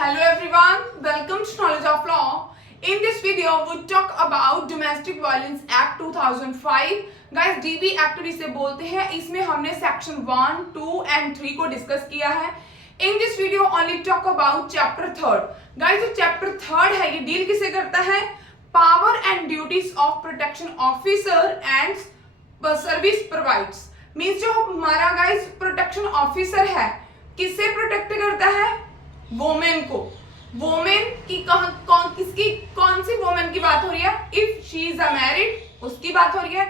Hello everyone, welcome to Knowledge of Law. In this video, we talk about Domestic Violence Act 2005. Guys, DV Act इसे बोलते हैं. इसमें हमने section 1, 2 and 3 को discuss किया है. In this video, only talk about chapter 3. Guys, जो chapter 3 है, ये डील किसे करता है? Power and duties of protection officer and service provides. Means जो हमारा गाइज प्रोटेक्शन ऑफिसर है, किससे प्रोटेक्ट करता है? वोमेन को. वोमेन की कौन सी वोमेन की बात हो रही है? If she is a married उसकी बात हो रही है,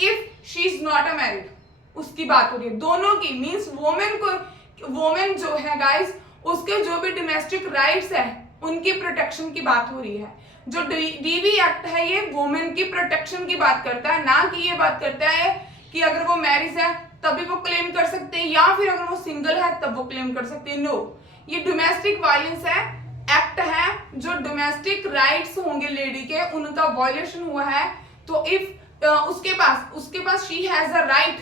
if she is not a married उसकी बात हो रही है. दोनों की मीन्स वोमेन जो है गाइज, उसके जो भी डोमेस्टिक राइट्स है उनकी प्रोटेक्शन की बात हो रही है. जो डीवी एक्ट है ये वोमेन की प्रोटेक्शन की बात करता है, ना कि ये बात करता है कि अगर वो मैरिज है तभी वो क्लेम कर सकते हैं या फिर अगर वो सिंगल है तब वो क्लेम कर सकते हैं. नो, ये डोमेस्टिक वायलेंस है, एक्ट है. जो डोमेस्टिक राइट्स होंगे लेडी के, उनका वायलेशन हुआ है तो इफ उसके पास she has a right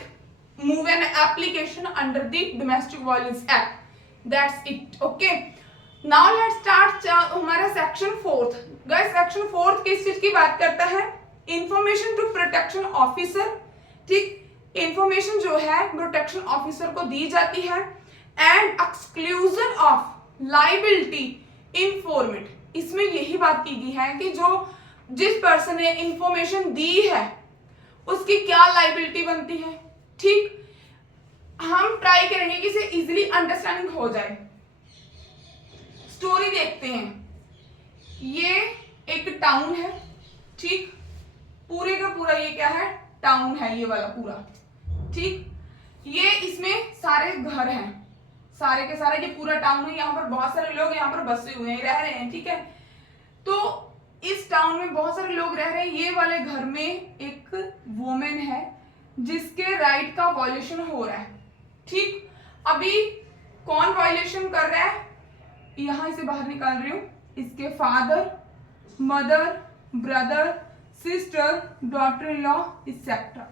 move an application under the domestic violence act. That's it. Okay, now let's start हमारा सेक्शन 4. गाइस, सेक्शन 4 किस चीज की बात करता है? Information to protection officer. ठीक, इंफॉर्मेशन जो है प्रोटेक्शन ऑफिसर को दी जाती है. And exclusion of liability informant. इसमें यही बात की गई है कि जिस पर्सन ने इंफॉर्मेशन दी है उसकी क्या लाइबिलिटी बनती है. ठीक, हम ट्राई करेंगे कि इसे इजीली अंडरस्टैंडिंग हो जाए. स्टोरी देखते हैं. ये एक टाउन है. ठीक, पूरे का पूरा ये क्या है? टाउन है, ये वाला पूरा. ठीक, ये इसमें सारे घर हैं, सारे के सारे ये पूरा टाउन है. यहाँ पर बहुत सारे लोग यहाँ पर बसे हुए हैं, रह रहे हैं. ठीक है, तो इस टाउन में बहुत सारे लोग रह रहे हैं. ये वाले घर में एक वुमेन है जिसके राइट का वायलेशन हो रहा है. ठीक, अभी कौन वायलेशन कर रहा है? यहां इसे बाहर निकाल रही हूं. इसके father, mother, brother, sister, daughter in law etcetera.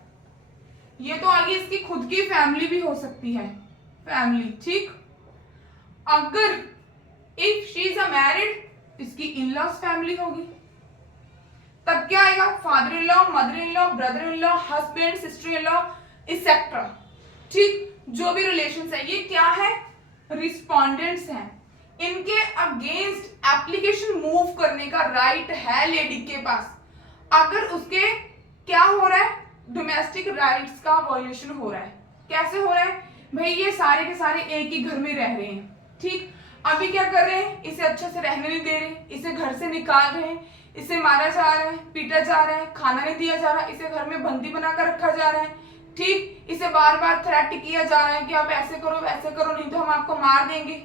ये तो आगे इसकी खुद की फैमिली भी हो सकती है, फैमिली. ठीक, अगर if she is a married इसकी इन लॉज फैमिली होगी. तब क्या आएगा? Father in law, mother in law, brother in law, husband, sister in law etcetera. ठीक, जो भी रिलेशंस है, ये क्या है? रिस्पोंडेंट्स हैं. इनके अगेंस्ट एप्लीकेशन मूव करने का राइट है लेडी के पास अगर उसके क्या हो रहा है? डोमेस्टिक राइट्स का वायलेशन हो रहा है. कैसे हो रहा है भाई? ये सारे के सारे एक ही घर में रह रहे हैं. ठीक, अभी क्या कर रहे हैं? इसे अच्छे से रहने नहीं दे रहे, इसे घर से निकाल रहे हैं, इसे मारा जा रहा है, पीटा जा रहा है, खाना नहीं दिया जा रहा है, इसे घर में बंदी बनाकर रखा जा रहा है. ठीक, इसे बार बार थ्रेट किया जा रहा है कि आप ऐसे करो वैसे करो नहीं तो हम आपको मार देंगे.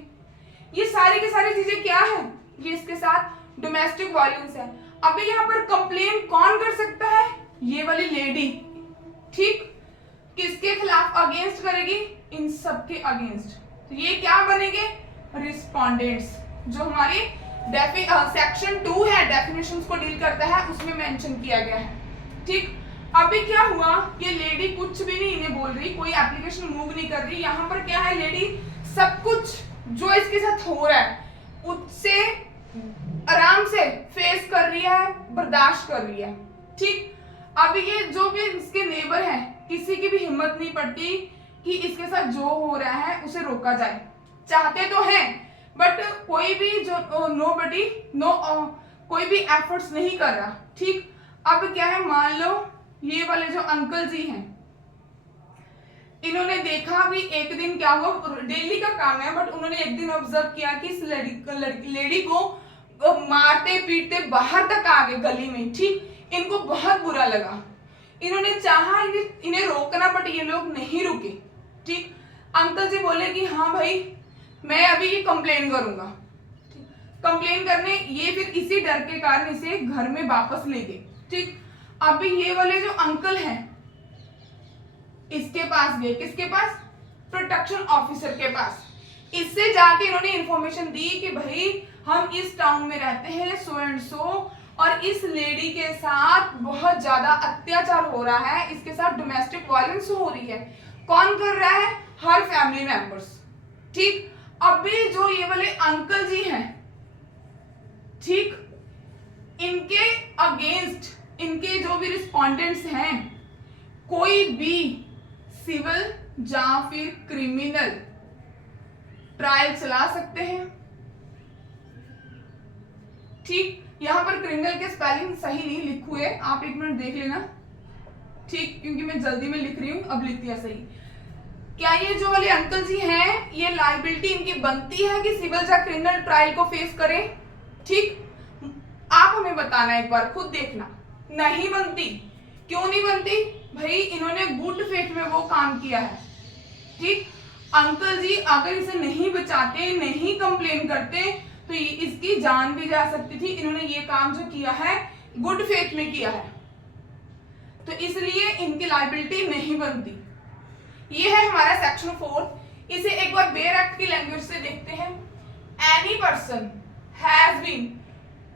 ये सारी की सारी चीजें क्या है? ये इसके साथ डोमेस्टिक वायलेंस है. अभी यहाँ पर कंप्लेन कौन कर सकता है? ये वाली लेडी. ठीक, किसके खिलाफ अगेंस्ट करेगी? इन सब के अगेंस्ट. तो ये क्या बनेंगे? रिस्पोंडेंट्स. जो हमारी सेक्शन 2 है, डेफिनेशंस को डील करता है, उसमें मेंशन किया गया है. ठीक, अभी क्या हुआ? ये लेडी कुछ भी नहीं इन्हें बोल रही, कोई एप्लीकेशन मूव नहीं कर रही. यहाँ पर क्या है? लेडी सब कुछ जो इसके साथ हो रहा है उससे आराम से फेस कर रही है, बर्दाश्त कर रही है. ठीक, अब ये जो भी इसके नेबर हैं, किसी की भी हिम्मत नहीं पड़ती कि इसके साथ जो हो रहा है उसे रोका जाए. चाहते तो हैं बट कोई भी कोई भी एफर्ट्स नहीं कर रहा. ठीक, अब क्या है? मान लो ये वाले जो अंकल जी हैं, इन्होंने देखा भी एक दिन क्या हुआ, डेली का काम है बट उन्होंने एक दिन ऑब्जर्व किया कि इस लेडी को मारते पीटते बाहर तक आ गए गली में. ठीक, इनको बहुत बुरा लगा. इन्होंने चाहा इन्हें रोकना बट ये लोग नहीं रुके. ठीक, अंकल जी बोले कि हाँ भाई मैं अभी ये कंप्लेन करूंगा. कंप्लेन करने ये फिर इसी डर के कारण इसे घर में वापस ले गए. ठीक, अभी ये वाले जो अंकल हैं इसके पास गए. किसके पास? प्रोटेक्शन ऑफिसर के पास. इससे जाके इन्होंने इंफॉर्मेशन दी कि भाई हम इस टाउन में रहते हैं सो एंड सो और इस लेडी के साथ बहुत ज्यादा अत्याचार हो रहा है, इसके साथ डोमेस्टिक वायलेंस हो रही है. कौन कर रहा है? हर फैमिली मेंबर्स. ठीक, अभी जो ये वाले अंकल जी हैं ठीक, इनके अगेंस्ट इनके जो भी रिस्पोंडेंट्स हैं कोई भी सिविल या फिर क्रिमिनल ट्रायल चला सकते हैं। ठीक, यहां पर क्रिमिनल के स्पेलिंग सही नहीं लिखे हुए, आप एक मिनट देख लेना। ठीक, क्योंकि मैं जल्दी में लिख रही हूं, अब लिख दिया सही। क्या ये जो वाले अंकल जी हैं, ये लायबिलिटी इनकी बनती है कि सिविल या क्रिमिनल ट्रायल को फेस करें? ठीक, आप हमें बताना, एक बार खुद देखना। नहीं बनती। क्यों नहीं बनती? भाई इन्होंने गुड फेथ में वो काम किया है। ठीक, अंकल जी अगर इसे नहीं बचाते, नहीं कंप्लेन करते तो इसकी जान भी जा सकती थी। इन्होंने ये काम जो किया है गुड फेथ में किया है, तो इसलिए इनकी लायबिलिटी नहीं बनती। ये है हमारा सेक्शन 4। इसे एक बार बेयर एक्ट की लैंग्वेज से देखते हैं। Any person has been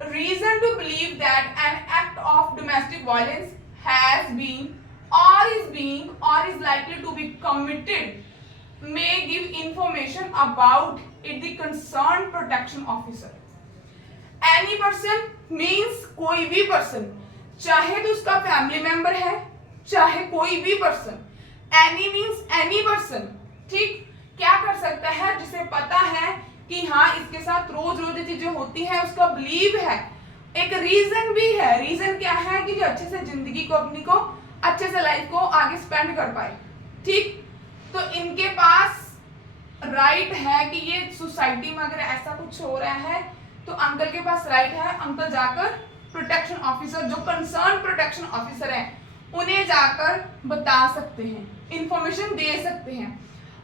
reason to believe that an act of domestic violence has been or is being or is likely to be committed may give information about it the concerned protection officer. Any person means कोई भी person, चाहे तो उसका family member है चाहे कोई भी person. Any means any person. ठीक, क्या कर सकता है? जिसे पता है कि हाँ इसके साथ रोज रोज ये चीजें होती हैं, उसका बिलीव है, एक रीजन भी है। रीजन क्या है? कि जो अच्छे से जिंदगी को अपनी को अच्छे से लाइफ को आगे स्पेंड कर पाए। ठीक, तो इनके पास राइट है कि ये सोसाइटी में अगर ऐसा कुछ हो रहा है तो अंकल के पास राइट है, अंकल जाकर प्रोटेक्शन ऑफिसर जो कंसर्न प्रोटेक्शन ऑफिसर है उन्हें जाकर बता सकते हैं, इंफॉर्मेशन दे सकते हैं।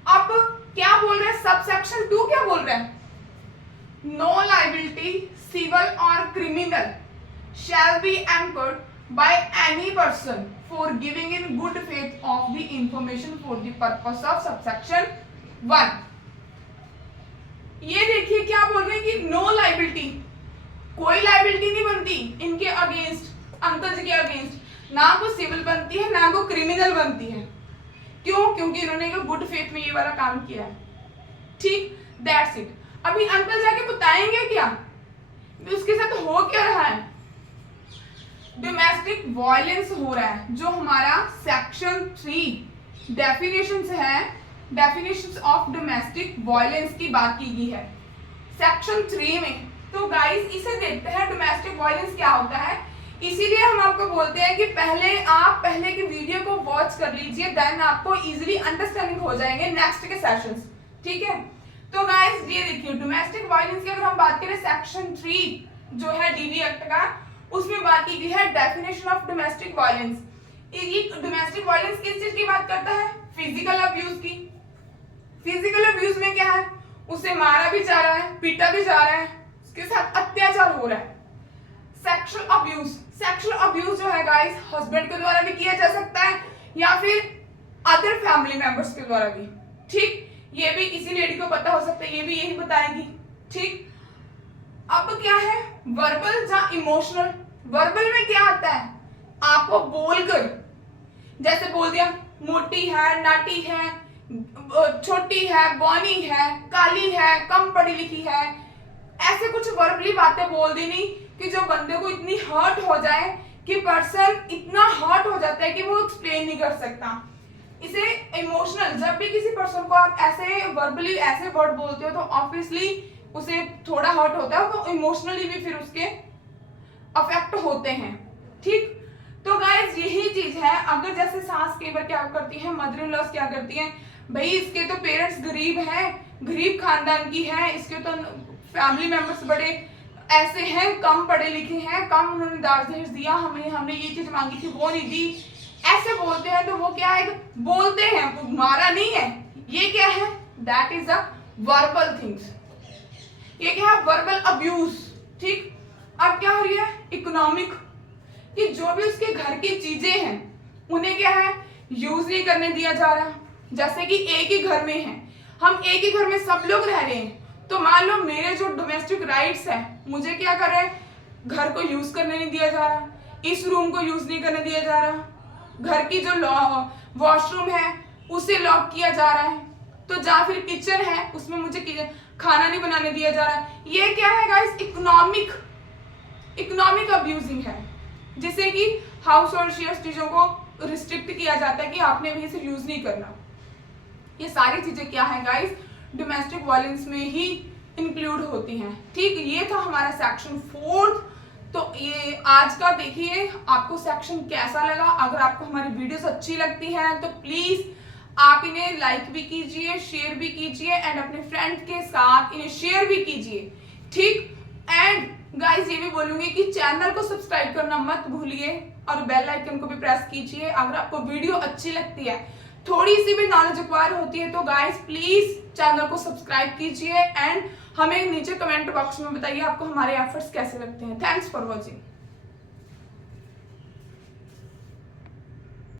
अब क्या बोल रहे हैं? सबसेक्शन 2 क्या बोल रहे हैं? नो लायबिलिटी सिविल और criminal shall be anchored by any person for giving in good faith of the information for the purpose of subsection 1। ये देखिए क्या बोल रहे हैं कि नो लायबिलिटी, कोई लायबिलिटी नहीं बनती इनके अगेंस्ट, अंकल जी के अगेंस्ट। ना को सिविल बनती है ना को क्रिमिनल बनती है। क्यों? क्योंकि इन्होंने गुड फेथ में ये वाला काम किया है। ठीक, दैट्स इट। अभी अंकल जाके बताएंगे क्या उसके साथ हो क्या रहा है। डोमेस्टिक वायलेंस हो रहा है, जो हमारा सेक्शन 3 डेफिनेशंस है, डेफिनेशंस ऑफ डोमेस्टिक वायलेंस की बात की गई है सेक्शन 3 में। तो गाइस इसे देखते हैं डोमेस्टिक वायलेंस क्या होता है। इसीलिए हम आपको बोलते हैं कि पहले की वीडियो को वॉच कर लीजिए, देन आपको इजीली अंडरस्टैंडिंग हो जाएंगे नेक्स्ट के सेशंस। ठीक है, तो गाइस ये देखिए डोमेस्टिक वायलेंस की अगर हम बात करें सेक्शन 3 जो है डीवी एक्ट का, उसमें बात की गई है डेफिनेशन ऑफ डोमेस्टिक वायलेंस। ये डोमेस्टिक वायलेंस किस चीज की बात करता है? फिजिकल अब्यूज की। फिजिकल अब्यूज में क्या है? उसे मारा भी जा रहा है, पीटा भी जा रहा है, उसके साथ अत्याचार हो रहा है। सेक्सुअल अब्यूज, सेक्सुअल अब्यूज जो है गाइस हस्बैंड के द्वारा भी किया जा सकता है या फिर अदर फैमिली मेंबर्स के द्वारा भी। ठीक, ये भी किसी लेडी को पता हो सकता है, ये भी यही बताएगी। ठीक, अब क्या है? वर्बल या इमोशनल। वर्बल में क्या आता है? आपको बोलकर, जैसे बोल दिया मोटी है, नाटी है, छोटी है, बौनी है, काली है, कम पढ़ी लिखी है, ऐसे कुछ वर्बली बातें बोल देनी कि जो बंदे को इतनी हर्ट हो जाए कि पर्सन इतना हर्ट हो जाता है कि वो एक्सप्लेन नहीं कर सकता। इसे इमोशनल, जब भी किसी पर्सन को आप ऐसे वर्बली ऐसे वर्ड बोलते हो तो ऑब्वियसली उसे थोड़ा हर्ट होता है, तो इमोशनली भी फिर उसके अफेक्ट होते हैं। ठीक, तो गाइस यही चीज है। अगर जैसे सास कई बार क्या करती है, मदर इन लॉज क्या करती हैं, भाई इसके तो पेरेंट्स गरीब हैं, गरीब खानदान की है, इसके तो फैमिली मेंबर्स बड़े ऐसे हैं, कम पढ़े लिखे हैं, कम उन्होंने दाज दहेज दिया, हमने ये चीज मांगी थी वो नहीं दी, ऐसे बोलते हैं। तो वो क्या है? बोलते हैं, मारा नहीं है। ये क्या है? That is a verbal things. ये क्या है? Verbal abuse. ठीक, अब क्या हो रही है? इकोनॉमिक, कि जो भी उसके घर की चीजें हैं उन्हें क्या है? यूज नहीं करने दिया जा रहा। जैसे कि एक ही घर में है, हम एक ही घर में सब लोग रह रहे हैं, तो मान लो मेरे जो डोमेस्टिक राइट्स है, मुझे क्या कर रहा है? घर को यूज करने नहीं दिया जा रहा, इस रूम को यूज नहीं करने दिया जा रहा, घर की जो वॉशरूम है उसे लॉक किया जा रहा है, तो या फिर किचन है उसमें मुझे खाना नहीं बनाने दिया जा रहा है। ये क्या है गाइस? इकोनॉमिक इकोनॉमिक अब्यूजिंग है, जैसे कि हाउस होल्ड शेयर्स चीजों को रिस्ट्रिक्ट किया जाता है कि आपने भी इसे यूज नहीं करना। ये सारी चीजें क्या है गाइस, डोमेस्टिक वायलेंस में ही इंक्लूड होती हैं। ठीक, ये था हमारा सेक्शन 4। तो ये आज का देखिए आपको सेक्शन कैसा लगा। अगर आपको हमारी वीडियोस अच्छी लगती हैं तो प्लीज आप इन्हें लाइक भी कीजिए, शेयर भी कीजिए एंड अपने फ्रेंड के साथ इन्हें शेयर भी कीजिए। ठीक, एंड गाइस ये भी बोलूंगी कि चैनल को सब्सक्राइब करना मत भूलिए और बेल आइकन को भी प्रेस कीजिए। अगर आपको वीडियो अच्छी लगती है, थोड़ी सी भी नॉलेज एक्वायर होती है तो गाइस प्लीज चैनल को सब्सक्राइब कीजिए एंड हमें नीचे कमेंट बॉक्स में बताइए आपको हमारे एफर्ट्स कैसे लगते हैं। Thanks for watching.